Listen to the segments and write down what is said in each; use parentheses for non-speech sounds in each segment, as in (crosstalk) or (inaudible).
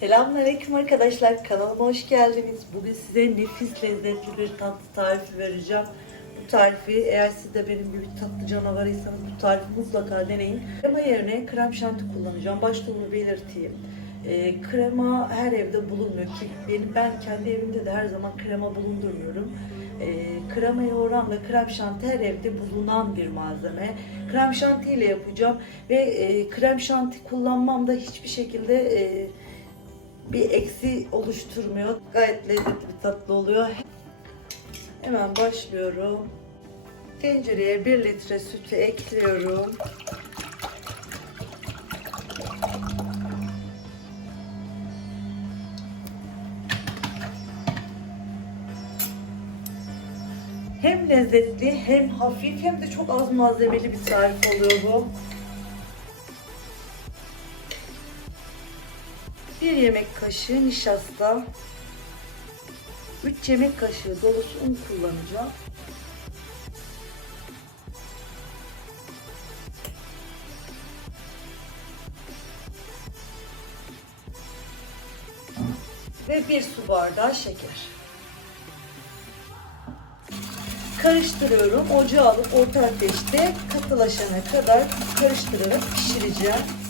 Selamünaleyküm arkadaşlar. Kanalıma hoş geldiniz. Bugün size nefis lezzetli bir tatlı tarifi vereceğim. Bu tarifi eğer siz de benim gibi tatlı canavarıysanız bu tarifi mutlaka deneyin. Krema yerine krem şanti kullanacağım. Başta onu belirteyim. Ee, krema her evde bulunmuyor ki benim ben kendi evimde de her zaman krema bulundurmuyorum. Ee, kremaya oranla krem şanti her evde bulunan bir malzeme. Krem şanti ile yapacağım ve e, krem şanti kullanmam da hiçbir şekilde e, bir eksi oluşturmuyor. Gayet lezzetli bir tatlı oluyor. Hemen başlıyorum. Tencereye 1 litre sütü ekliyorum. Hem lezzetli hem hafif hem de çok az malzemeli bir tarif oluyor bu. 1 yemek kaşığı nişasta, 3 yemek kaşığı dolusu un kullanacağım. Ve 1 su bardağı şeker. Karıştırıyorum. Ocağa alıp orta ateşte katılaşana kadar karıştırarak pişireceğim.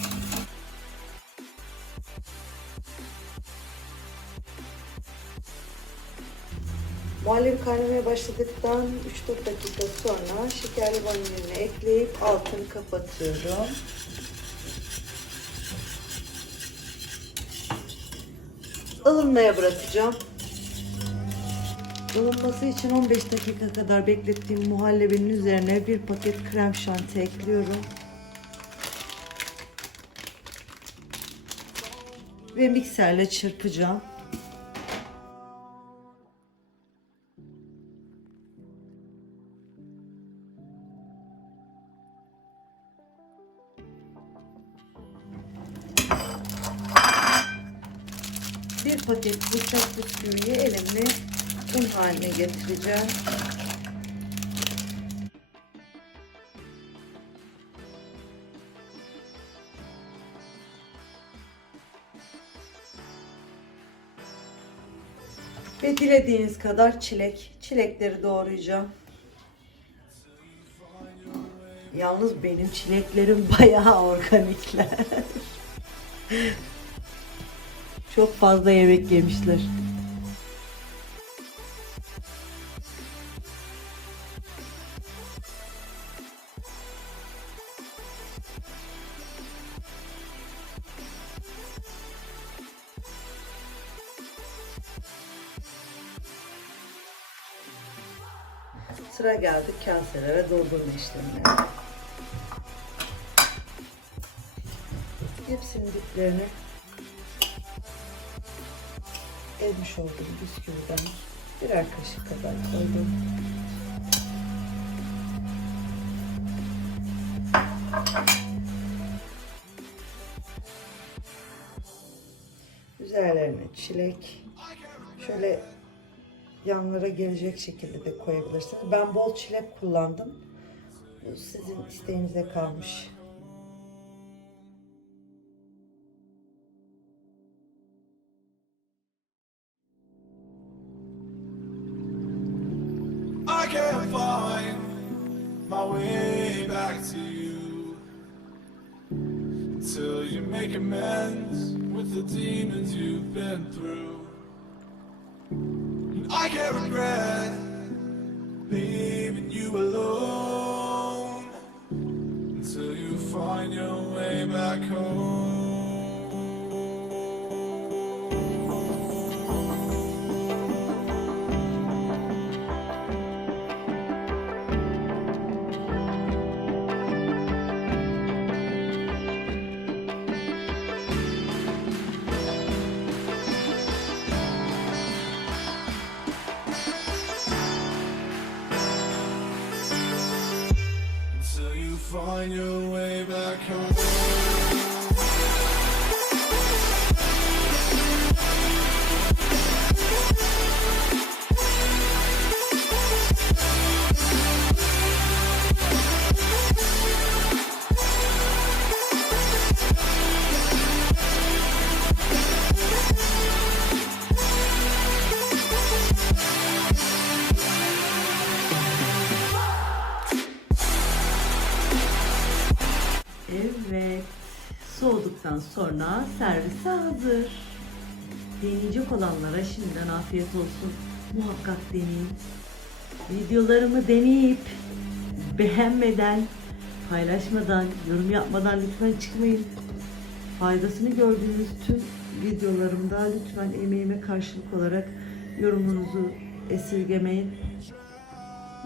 Muhallebi kaynamaya başladıktan 3-4 dakika sonra şekerli vanilini ekleyip altını kapatıyorum. ılınmaya bırakacağım. Ilınması için 15 dakika kadar beklettiğim muhallebinin üzerine bir paket krem şanti ekliyorum. Ve mikserle çırpacağım. Bir paket bıçak bisküviyi elimle un haline getireceğim. Ve dilediğiniz kadar çilek. Çilekleri doğrayacağım. Yalnız benim çileklerim (laughs) bayağı organikler. Çok fazla yemek yemişler. Sıra geldi kaselere doldurma işlemine. Hepsinin diplerini ezmiş olduğum bisküviden birer kaşık kadar koydum. Üzerlerine çilek şöyle yanlara gelecek şekilde de koyabilirsiniz. Ben bol çilek kullandım. Bu sizin isteğinize kalmış. Way back to you until you make amends with the demons you've been through. And I can't regret leaving you alone until you find your way back home. Find your way back home. Dakikadan sonra servise hazır. Deneyecek olanlara şimdiden afiyet olsun. Muhakkak deneyin. Videolarımı deneyip beğenmeden, paylaşmadan, yorum yapmadan lütfen çıkmayın. Faydasını gördüğünüz tüm videolarımda lütfen emeğime karşılık olarak yorumunuzu esirgemeyin.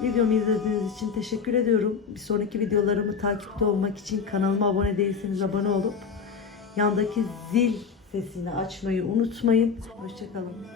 Videomu izlediğiniz için teşekkür ediyorum. Bir sonraki videolarımı takipte olmak için kanalıma abone değilseniz abone olup yandaki zil sesini açmayı unutmayın. Hoşçakalın.